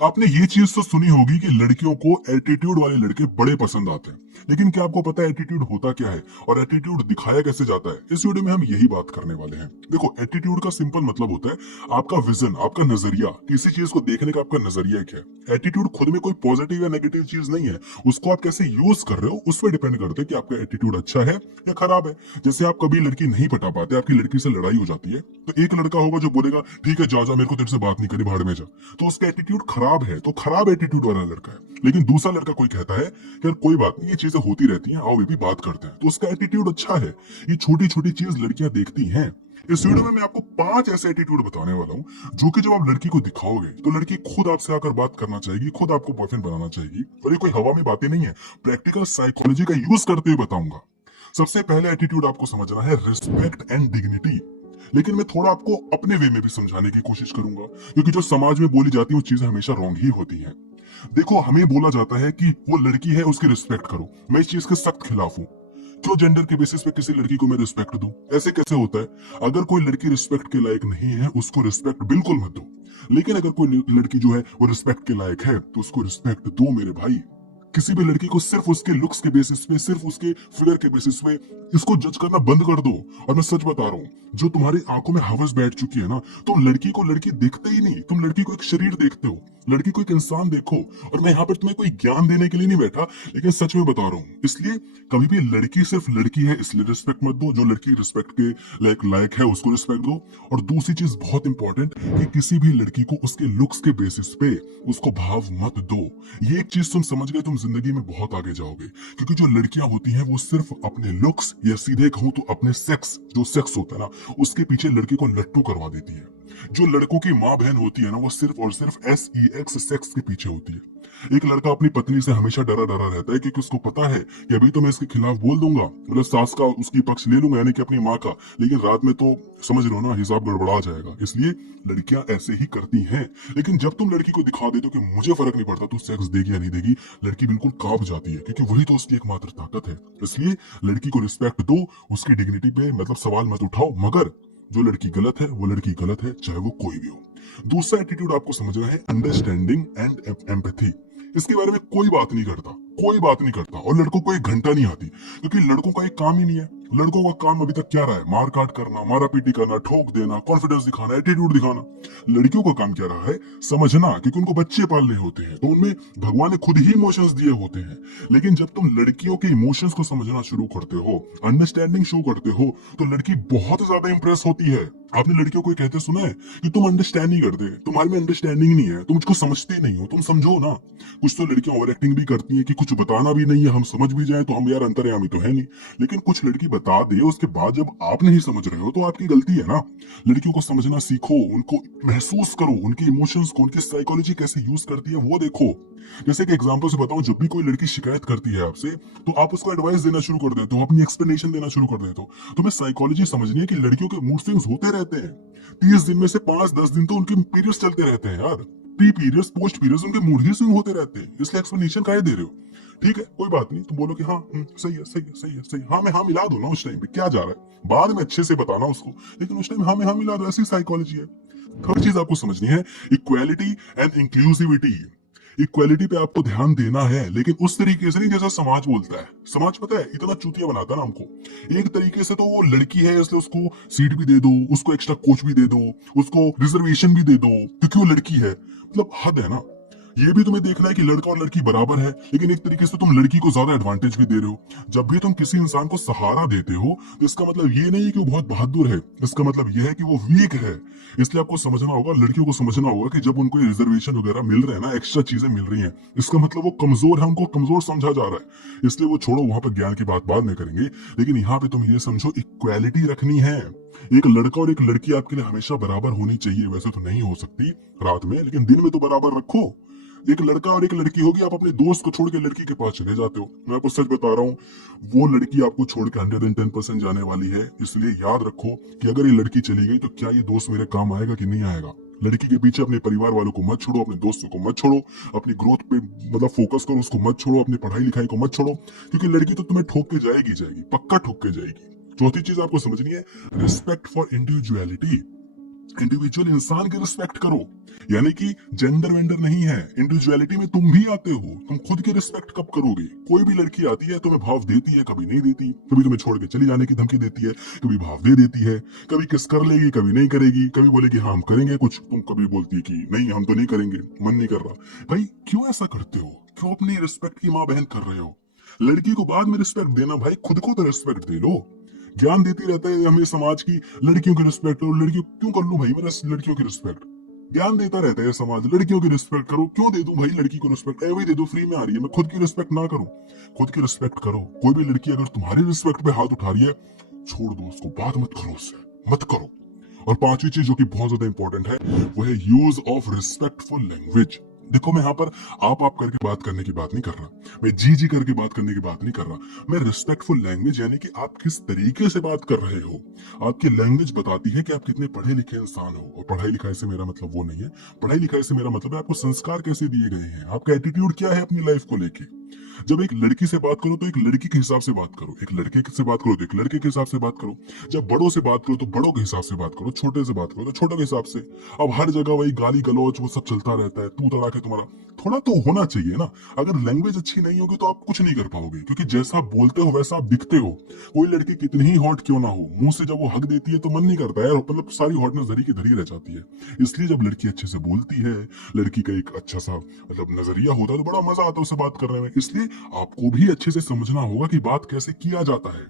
आपने ये चीज तो सुनी होगी कि लड़कियों को एटीट्यूड वाले लड़के बड़े पसंद आते हैं, लेकिन क्या आपको पता है एटीट्यूड होता क्या है और एटीट्यूड दिखाया कैसे जाता है? इस वीडियो में हम यही बात करने वाले हैं। देखो, एटीट्यूड का सिंपल मतलब होता है आपका विजन, आपका नजरिया, किसी चीज को देखने का आपका नजरिया क्या है। एटीट्यूड खुद में कोई पॉजिटिव या नेगेटिव चीज नहीं है, उसको आप कैसे यूज कर रहे हो उस पर डिपेंड करता है कि आपका एटीट्यूड अच्छा है या खराब है। जैसे आप कभी लड़की नहीं पटा पाते, आपकी लड़की से लड़ाई हो जाती है, तो एक लड़का होगा जो बोलेगा ठीक है जा जा, मेरे को तेरे से बात नहीं करनी, भाड़ में जा, तो उसका एटीट्यूड खराब है, तो खराब एटीट्यूड वाला लड़का है। लेकिन दूसरा लड़का कोई कहता है कि यार कोई बात नहीं, ये चीजें होती रहती हैं, आओ ये भी बात करते हैं, तो उसका एटीट्यूड अच्छा है। ये छोटी छोटी चीज लड़कियां देखती हैं। इस वीडियो में मैं आपको 5 ऐसे एटीट्यूड बताने वाला हूँ जो कि जब आप लड़की को दिखाओगे तो लड़की खुद आपसे आकर बात करना चाहेगी, खुद आपको बॉयफ्रेंड बनाना चाहेगी। और ये कोई हवा में बातें नहीं है, प्रैक्टिकल साइकोलॉजी का यूज करते हुए बताऊंगा। सबसे पहले एटीट्यूड आपको समझना है रिस्पेक्ट एंड डिग्निटी। लेकिन मैं थोड़ा आपको अपने वे में भी समझाने की कोशिश करूंगा, क्योंकि जो समाज में बोली जाती है वो चीजें हमेशा रॉन्ग ही होती हैं। देखो, हमें बोला जाता है कि वो लड़की है उसकी रिस्पेक्ट करो। मैं इस चीज के सख्त खिलाफ हूँ। क्यों जेंडर के बेसिस पे किसी लड़की को मैं रिस्पेक्ट दूं? ऐसे कैसे होता है? अगर कोई लड़की रिस्पेक्ट के लायक नहीं है उसको रिस्पेक्ट बिल्कुल मत दो। लेकिन अगर कोई लड़की जो है वो रिस्पेक्ट के लायक है तो उसको रिस्पेक्ट दो मेरे भाई। किसी भी लड़की को सिर्फ उसके लुक्स के बेसिस पे, सिर्फ उसके फिगर के बेसिस पे इसको जज करना बंद कर दो। और मैं सच बता रहा हूँ, जो तुम्हारी आंखों में हवस बैठ चुकी है ना, तुम लड़की को लड़की देखते ही नहीं, तुम लड़की को एक शरीर देखते हो, लड़की को एक इंसान देखो। और मैं यहाँ पर तुम्हें कोई ज्ञान देने के लिए नहीं बैठा, लेकिन सच में बता रहा हूँ। इसलिए कभी भी लड़की सिर्फ लड़की है इसलिए रिस्पेक्ट मत दो, जो लड़की रिस्पेक्ट के लायक है उसको रिस्पेक्ट दो। और दूसरी चीज बहुत इंपॉर्टेंट, कि किसी भी लड़की को उसके लुक्स के बेसिस पे उसको भाव मत दो। ये एक चीज तुम समझ गए, तुम जिंदगी में बहुत आगे जाओगे। क्योंकि जो लड़कियां होती हैं वो सिर्फ अपने लुक्स, या सीधे कहूं तो अपने सेक्स, जो सेक्स होता है ना, उसके पीछे लड़के को लट्टू करवा देती है। जो लड़कों की माँ बहन होती है ना, वो सिर्फ और सिर्फ SEX, सेक्स के पीछे होती है। एक लड़का अपनी पत्नी से हमेशा डरा डरा रहता है, क्योंकि उसको पता है कि अभी तो मैं इसके खिलाफ बोल दूंगा, मतलब सास का उसकी पक्ष ले लूंगा, यानी कि अपनी माँ का, लेकिन रात में तो समझ रहे हो ना, हिसाब गड़बड़ा जाएगा। इसलिए लड़कियां ऐसे ही करती हैं। लेकिन जब तुम लड़की को दिखा देते हो कि मुझे फर्क नहीं पड़ता तू सेक्स देगी या नहीं देगी, लड़की बिल्कुल कांप जाती है, क्योंकि वही तो उसकी एकमात्र ताकत है। इसलिए लड़की को रिस्पेक्ट दो, उसकी डिग्निटी पे मतलब सवाल मत उठाओ, मगर जो लड़की गलत है वो लड़की गलत है, चाहे वो कोई भी हो। दूसरा एटीट्यूड आपको समझना है अंडरस्टैंडिंग एंड एम्पैथी। इसके बारे में कोई बात नहीं करता, कोई बात नहीं करता, और लड़कों को एक घंटा नहीं आती, क्योंकि लड़कों का एक काम ही नहीं है। लड़कों का काम अभी तक क्या रहा है? मार काट करना, मारा पीटी करना, ठोक देना, कॉन्फिडेंस दिखाना, एटीट्यूड दिखाना। लड़कियों का काम क्या रहा है? समझना, क्योंकि उनको बच्चे पालने होते हैं, तो उनमें भगवान ने खुद ही इमोशंस दिए होते हैं। लेकिन जब तुम लड़कियों के इमोशंस को समझना शुरू करते हो, अंडरस्टैंडिंग शो करते हो, तो लड़की बहुत ज्यादा इंप्रेस होती है। आपने लड़कियों को कहते सुना है कि तुम अंडरस्टैंड नहीं करते, तुम्हारे में अंडरस्टैंडिंग नहीं है, तुम मुझको समझते नहीं हो, तुम समझो ना। कुछ तो लड़कियां ओवर एक्टिंग भी करती हैं कि कुछ बताना भी नहीं है, हम समझ भी जाए तो हम यार अंतर्यामी तो है नहीं। लेकिन कुछ लड़की बता दे, उसके बाद जब आप नहीं समझ रहे हो तो आपकी गलती है ना। लड़कियों को समझना सीखो, उनको महसूस करो, उनके इमोशंस को, उनकी साइकोलॉजी कैसे यूज करती है वो देखो। जैसे कि एग्जांपल से बताऊं, जब भी कोई लड़की शिकायत करती है आपसे, तो आप उसको एडवाइस देना शुरू कर देते हो, अपनी एक्सप्लेनेशन देना शुरू कर देते हो। तुम्हें साइकोलॉजी समझनी है कि लड़कियों के मूड स्विंग्स होते रहते हैं। 30 दिन में से 5-10 दिन तो उनके पीरियड्स चलते रहते हैं यार। प्री पीरियड्स, पोस्ट पीरियड्स, उनके मूड ही स्विंग होते रहते हैं। इसलिए एक्सप्लेनेशन काहे दे रहे हो? ठीक है, कोई बात नहीं, तुम बोलो कि हाँ सही है, सही है, सही है, सही है, हाँ मैं हाँ मिला दो ना उस टाइम पे, क्या जा रहा है? बाद में अच्छे से बताना उसको, लेकिन उस टाइम हाँ मैं हाँ मिला दो, ऐसी साइकोलॉजी है। थर्ड चीज आपको समझनी है, इक्वालिटी एंड इंक्लूसिविटी। इक्वालिटी पे आपको ध्यान देना है, लेकिन उस तरीके से नहीं जैसा समाज बोलता है। समाज पता है इतना चूतिया बनाता है ना हमको। एक तरीके से तो वो लड़की है इसलिए उसको सीट भी दे दो, उसको एक्स्ट्रा कोच भी दे दो, उसको रिजर्वेशन भी दे दो, क्योंकि वो लड़की है। मतलब हद है ना। ये भी तुम्हें देखना है कि लड़का और लड़की बराबर है, लेकिन एक तरीके से तुम लड़की को ज्यादा एडवांटेज भी दे रहे हो। जब भी तुम किसी इंसान को सहारा देते हो तो इसका मतलब ये नहीं है कि वो बहुत बहादुर है, इसका मतलब ये है कि वो वीक है। इसलिए आपको समझना होगा, लड़कियों को समझना होगा कि जब उनको रिजर्वेशन वगैरह मिल रहे हैं ना, एक्स्ट्रा चीजें मिल रही हैं, इसका मतलब वो कमजोर है, उनको कमजोर समझा जा रहा है। इसलिए वो छोड़ो, वहां पर ज्ञान की बात बाद में करेंगे, लेकिन यहाँ पे तुम ये समझो इक्वालिटी रखनी है। एक लड़का और एक लड़की आपके लिए हमेशा बराबर होनी चाहिए। वैसे तो नहीं हो सकती रात में, लेकिन दिन में तो बराबर रखो। एक लड़का और एक लड़की होगी, आप अपने दोस्त को छोड़ के लड़की के पास चले जाते हो, मैं आपको सच बता रहा हूँ, वो लड़की आपको छोड़ के 110% जाने वाली है। इसलिए याद रखो कि अगर ये लड़की चली गई तो क्या ये दोस्त मेरे काम आएगा कि नहीं आएगा। लड़की के पीछे अपने परिवार वालों को मत छोड़ो, अपने दोस्तों को मत छोड़ो, अपनी ग्रोथ पे मतलब फोकस करो, उसको मत छोड़ो, अपनी पढ़ाई लिखाई को मत छोड़ो, क्योंकि लड़की तो तुम्हें ठोक के जाएगी जाएगी, पक्का ठोक के जाएगी। चौथी चीज आपको समझनी है, रिस्पेक्ट फॉर इंडिविजुअलिटी। इंडिविजुअल इंसान की रिस्पेक्ट करो, यानी कि जेंडर वेंडर नहीं है, इंडिविजुअलिटी में तुम भी आते हो। तुम खुद की रिस्पेक्ट कब करोगे? कोई भी लड़की आती है तुम्हें भाव देती है, कभी नहीं देती, कभी तुम्हें छोड़ के चली जाने की धमकी देती है, कभी भाव दे देती है, कभी किस कर लेगी, कभी नहीं करेगी, कभी बोलेगी हाँ हम करेंगे कुछ, तुम कभी बोलती है कि नहीं हम तो नहीं करेंगे, मन नहीं कर रहा। भाई क्यों ऐसा करते हो? क्यों अपनी रिस्पेक्ट की माँ बहन कर रहे हो? लड़की को बाद में रिस्पेक्ट देना, भाई खुद को तो रिस्पेक्ट दे लो। ज्ञान देती रहता है हमें समाज की, लड़कियों की रिस्पेक्ट करो, लड़कियों क्यों कर लूं भाई मैं लड़कियों की रिस्पेक्ट? ज्ञान देता रहता है समाज, लड़कियों की रिस्पेक्ट करो, क्यों दे दूं भाई लड़की को रिस्पेक्ट? एवं दे दो, फ्री में आ रही है, मैं खुद की रिस्पेक्ट ना करूं? खुद की रिस्पेक्ट करो। कोई भी लड़की अगर तुम्हारी रिस्पेक्ट पे हाथ उठा रही है, छोड़ दो उसको, बात मत करो उससे, मत करो। और पांचवी चीज जो कि बहुत ज्यादा इंपॉर्टेंट है, वो है यूज ऑफ रिस्पेक्टफुल लैंग्वेज। देखो मैं यहाँ पर आप करके बात करने की बात नहीं कर रहा, मैं जी करके बात करने की बात नहीं कर रहा, मैं रिस्पेक्टफुल लैंग्वेज यानी कि आप किस तरीके से बात कर रहे हो। आपकी लैंग्वेज बताती है कि आप कितने पढ़े लिखे इंसान हो। और पढ़ाई लिखाई से मेरा मतलब वो नहीं है, पढ़ाई लिखाई से मेरा मतलब है आपको संस्कार कैसे दिए गए हैं, आपका एटीट्यूड क्या है अपनी लाइफ को लेके। जब एक लड़की से बात करो तो एक लड़की के हिसाब से बात करो, एक लड़के से बात करो तो एक लड़के के हिसाब से बात करो, जब बड़ों से बात करो तो बड़ों के हिसाब से बात करो, छोटे से बात करो तो छोटों के हिसाब से। अब हर जगह वही गाली गलौज वो सब चलता रहता है, तू तड़ा के तुम्हारा थोड़ा तो होना चाहिए ना। अगर लैंग्वेज अच्छी नहीं होगी तो आप कुछ नहीं कर पाओगे, क्योंकि जैसा आप बोलते हो वैसा आप दिखते हो। कोई लड़की कितनी ही हॉट क्यों ना हो, मुंह से जब वो हक देती है तो मन नहीं करता यार, मतलब सारी हॉटनेस धरी की धरी रह जाती है। इसलिए जब लड़की अच्छे से बोलती है, लड़की का एक अच्छा सा मतलब नजरिया होता है, तो बड़ा मजा आता है उससे बात करने में। इसलिए आपको भी अच्छे से समझना होगा कि बात कैसे किया जाता है।